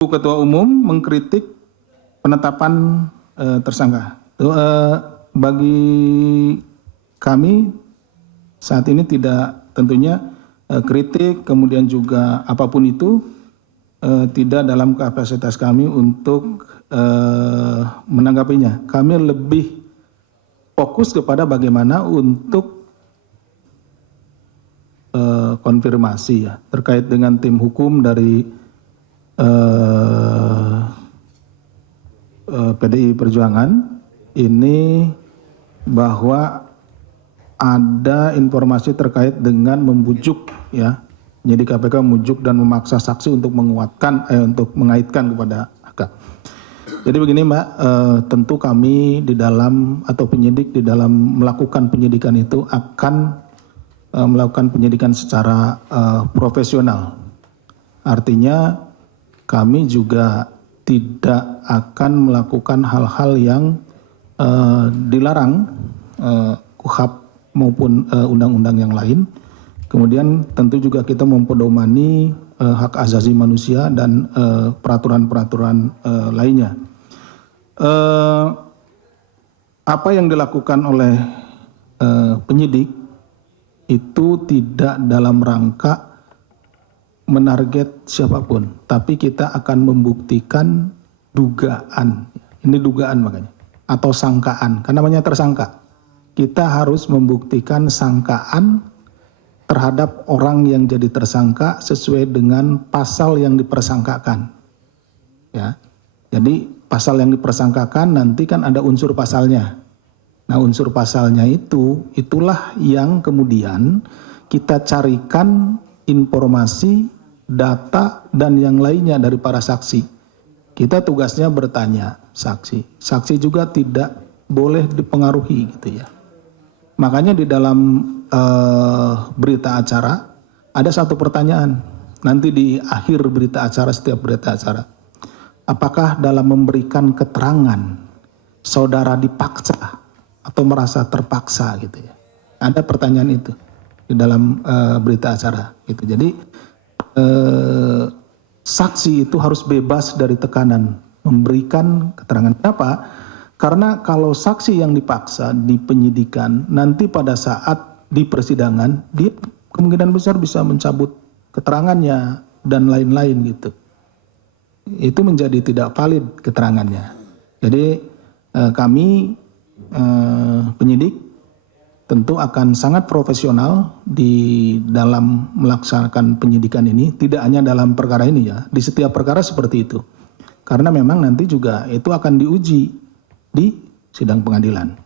Ketua Umum mengkritik penetapan tersangka. Bagi kami saat ini tidak, tentunya kritik kemudian juga apapun itu tidak dalam kapasitas kami untuk menanggapinya. Kami lebih fokus kepada bagaimana untuk konfirmasi ya terkait dengan tim hukum dari PDI Perjuangan ini, bahwa ada informasi terkait dengan membujuk ya, jadi KPK membujuk dan memaksa saksi untuk menguatkan untuk mengaitkan kepada AK. Jadi begini Mbak, tentu kami di dalam atau penyidik di dalam melakukan penyidikan itu akan melakukan penyidikan secara profesional. Artinya kami juga tidak akan melakukan hal-hal yang dilarang KUHP maupun undang-undang yang lain. Kemudian tentu juga kita mempedomani hak asasi manusia dan peraturan-peraturan lainnya. Apa yang dilakukan oleh penyidik itu tidak dalam rangka menarget siapapun, tapi kita akan membuktikan dugaan. Ini dugaan makanya, atau sangkaan, karena namanya tersangka. Kita harus membuktikan sangkaan terhadap orang yang jadi tersangka sesuai dengan pasal yang dipersangkakan. Ya, jadi pasal yang dipersangkakan nanti kan ada unsur pasalnya. Nah, unsur pasalnya itulah yang kemudian kita carikan informasi, data, dan yang lainnya dari para saksi. Kita tugasnya bertanya saksi. Saksi juga tidak boleh dipengaruhi gitu ya. Makanya di dalam berita acara ada satu pertanyaan. Nanti di akhir berita acara, setiap berita acara. Apakah dalam memberikan keterangan saudara dipaksa atau merasa terpaksa gitu ya. Ada pertanyaan itu di dalam berita acara gitu. Jadi saksi itu harus bebas dari tekanan memberikan keterangan. Kenapa? Karena kalau saksi yang dipaksa di penyidikan, nanti pada saat di persidangan dia kemungkinan besar bisa mencabut keterangannya dan lain-lain gitu. Itu menjadi tidak valid keterangannya. Jadi kami penyidik tentu akan sangat profesional di dalam melaksanakan penyidikan ini, tidak hanya dalam perkara ini ya, di setiap perkara seperti itu. Karena memang nanti juga itu akan diuji di sidang pengadilan.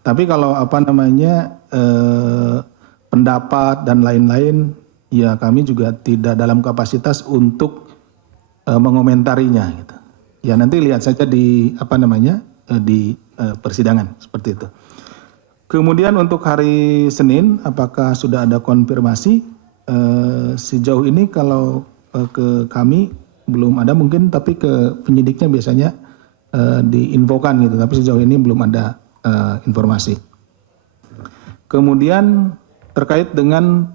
Tapi kalau pendapat dan lain-lain, ya kami juga tidak dalam kapasitas untuk mengomentarinya gitu. Ya nanti lihat saja di persidangan seperti itu. Kemudian untuk hari Senin, apakah sudah ada konfirmasi? Sejauh ini kalau ke kami belum ada mungkin, tapi ke penyidiknya biasanya diinfokan gitu. Tapi sejauh ini belum ada informasi. Kemudian terkait dengan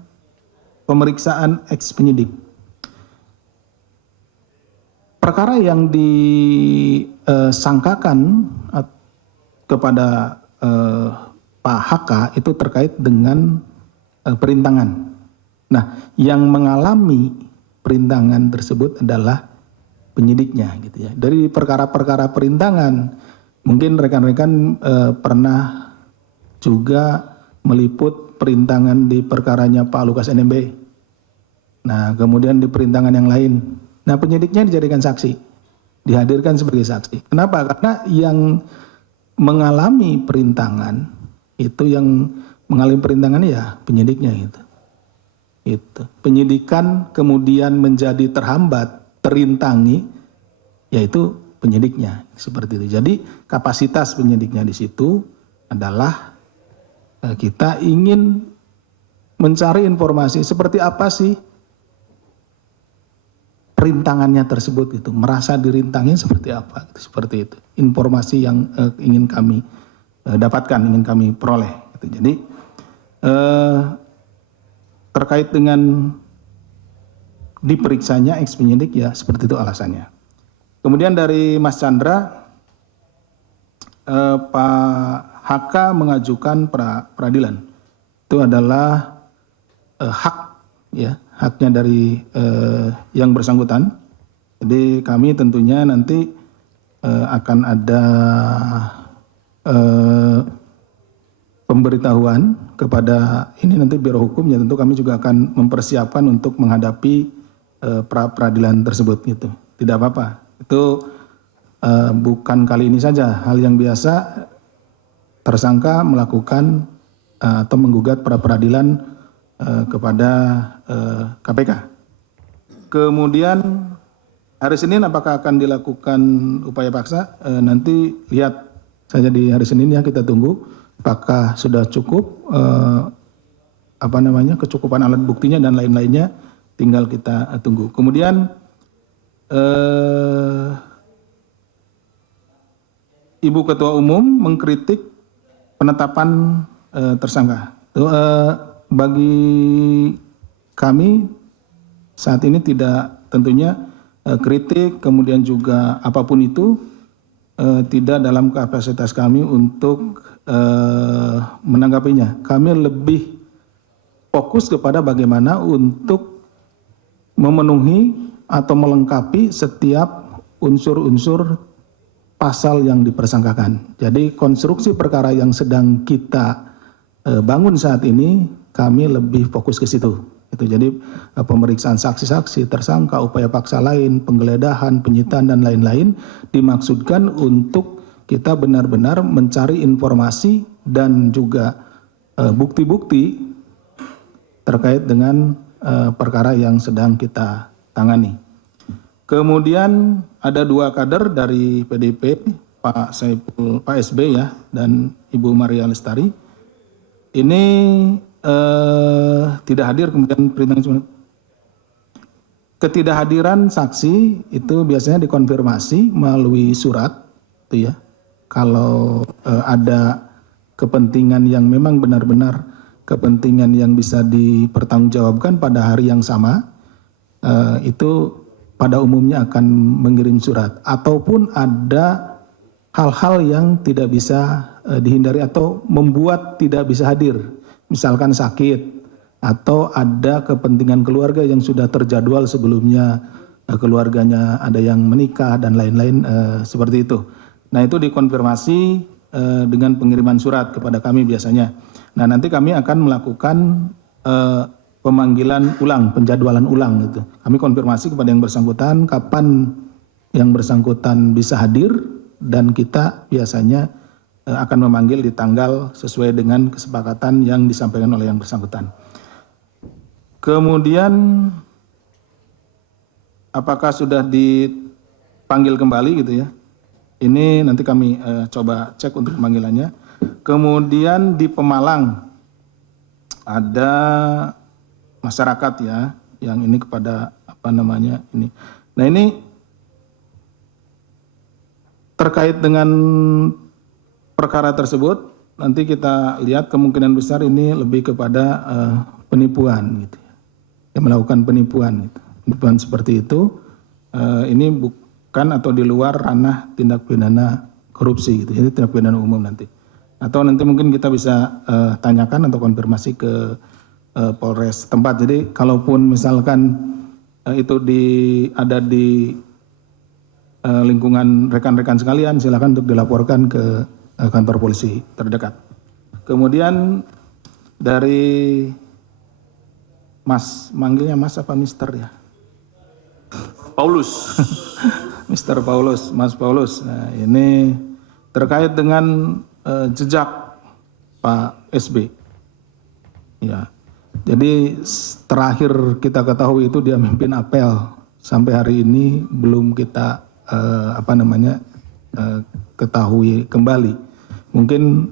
pemeriksaan eks penyidik. Perkara yang disangkakan kepada Pak HK itu terkait dengan perintangan. Nah, yang mengalami perintangan tersebut adalah penyidiknya gitu ya. Dari perkara-perkara perintangan, mungkin rekan-rekan pernah juga meliput perintangan di perkaranya Pak Lukas NMB. Nah, kemudian di perintangan yang lain. Nah, penyidiknya dijadikan saksi, dihadirkan sebagai saksi. Kenapa? Karena yang mengalami perintangan itu, yang mengalami perintangan ya penyidiknya gitu. Itu penyidikan kemudian menjadi terhambat, terintangi, yaitu penyidiknya seperti itu. Jadi kapasitas penyidiknya di situ adalah kita ingin mencari informasi seperti apa sih perintangannya tersebut, itu merasa dirintangi seperti apa, gitu, seperti itu. Informasi yang ingin kami dapatkan, ingin kami peroleh. Gitu. Jadi terkait dengan diperiksanya ex penyidik ya seperti itu alasannya. Kemudian dari Mas Chandra, Pak HK mengajukan peradilan. Itu adalah hak ya, haknya dari yang bersangkutan. Jadi kami tentunya nanti akan ada pemberitahuan kepada ini nanti Biro Hukum ya, tentu kami juga akan mempersiapkan untuk menghadapi peradilan tersebut gitu. Tidak apa-apa. Itu bukan kali ini saja, hal yang biasa tersangka melakukan atau menggugat peradilan kepada KPK. Kemudian hari Senin apakah akan dilakukan upaya paksa? Nanti lihat saja di hari Senin ya, kita tunggu apakah sudah cukup kecukupan alat buktinya dan lain-lainnya, tinggal kita tunggu. Kemudian Ibu Ketua Umum mengkritik penetapan tersangka. Bagi kami saat ini tidak, tentunya kritik kemudian juga apapun itu tidak dalam kapasitas kami untuk menanggapinya. Kami lebih fokus kepada bagaimana untuk memenuhi atau melengkapi setiap unsur-unsur pasal yang dipersangkakan. Jadi konstruksi perkara yang sedang kita bangun saat ini, kami lebih fokus ke situ. Jadi pemeriksaan saksi-saksi, tersangka, upaya paksa lain, penggeledahan, penyitaan dan lain-lain dimaksudkan untuk kita benar-benar mencari informasi dan juga bukti-bukti terkait dengan perkara yang sedang kita tangani. Kemudian ada 2 kader dari PDIP, Pak SB ya, dan Ibu Maria Lestari. Ini tidak hadir, kemudian perintah ketidakhadiran saksi itu biasanya dikonfirmasi melalui surat, itu ya. Kalau ada kepentingan yang memang benar-benar kepentingan yang bisa dipertanggungjawabkan pada hari yang sama, itu pada umumnya akan mengirim surat, ataupun ada hal-hal yang tidak bisa dihindari atau membuat tidak bisa hadir, misalkan sakit atau ada kepentingan keluarga yang sudah terjadwal sebelumnya, keluarganya ada yang menikah dan lain-lain seperti itu. Nah, itu dikonfirmasi dengan pengiriman surat kepada kami biasanya. Nah, nanti kami akan melakukan pemanggilan ulang, penjadwalan ulang gitu. Kami konfirmasi kepada yang bersangkutan kapan yang bersangkutan bisa hadir, dan kita biasanya akan memanggil di tanggal sesuai dengan kesepakatan yang disampaikan oleh yang bersangkutan. Kemudian apakah sudah dipanggil kembali gitu ya? Ini nanti kami coba cek untuk pemanggilannya. Kemudian di Pemalang ada masyarakat ya, yang ini kepada ini. Nah, ini terkait dengan perkara tersebut, nanti kita lihat kemungkinan besar ini lebih kepada penipuan gitu ya, melakukan penipuan gitu. Penipuan seperti itu ini bukan atau di luar ranah tindak pidana korupsi gitu, jadi tindak pidana umum nanti. Atau nanti mungkin kita bisa tanyakan atau konfirmasi ke Polres tempat. Jadi kalaupun misalkan itu ada di lingkungan rekan-rekan sekalian, silakan untuk dilaporkan ke kantor polisi terdekat. Kemudian dari Mas, manggilnya Mas apa Mister ya? Paulus. Mister Paulus, Mas Paulus. Nah, ini terkait dengan jejak Pak SB. Ya. Jadi terakhir kita ketahui itu dia memimpin apel, sampai hari ini belum kita ketahui kembali. Mungkin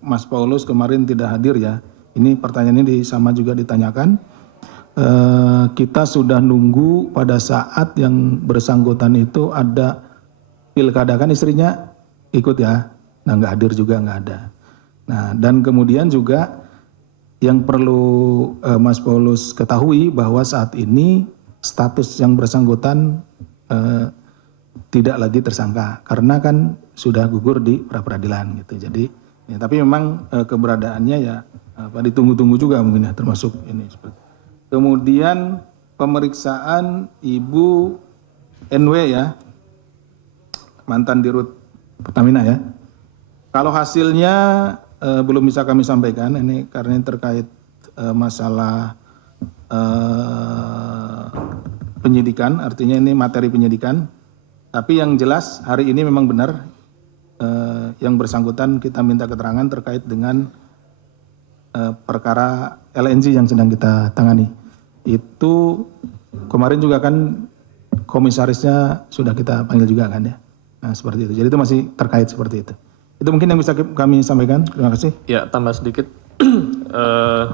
Mas Paulus kemarin tidak hadir ya. Ini pertanyaan ini sama juga ditanyakan. Kita sudah nunggu pada saat yang bersangkutan itu ada pilkada, kan istrinya ikut ya. Nah, nggak hadir juga, nggak ada. Nah, dan kemudian juga yang perlu Mas Paulus ketahui bahwa saat ini status yang bersangkutan tidak lagi tersangka karena kan sudah gugur di pra-peradilan gitu. Jadi ya, tapi memang keberadaannya ya ditunggu-tunggu juga mungkin ya, termasuk ini. Kemudian pemeriksaan Ibu NW ya, mantan Dirut Pertamina ya. Kalau hasilnya belum bisa kami sampaikan ini karena ini terkait masalah penyidikan, artinya ini materi penyidikan. Tapi yang jelas hari ini memang benar yang bersangkutan kita minta keterangan terkait dengan perkara LNG yang sedang kita tangani. Itu kemarin juga kan komisarisnya sudah kita panggil juga kan ya. Nah, seperti itu. Jadi itu masih terkait seperti itu. Itu mungkin yang bisa kami sampaikan. Terima kasih. Ya, tambah sedikit.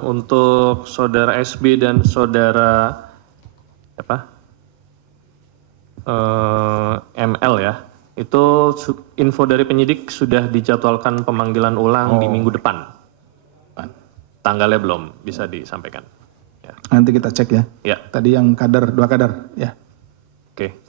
Untuk saudara SB dan saudara ML ya, itu info dari penyidik sudah dijadwalkan pemanggilan ulang di minggu depan. Tanggalnya belum bisa disampaikan. Ya. Nanti kita cek ya. Ya. Tadi yang kader, 2 kader ya. Oke.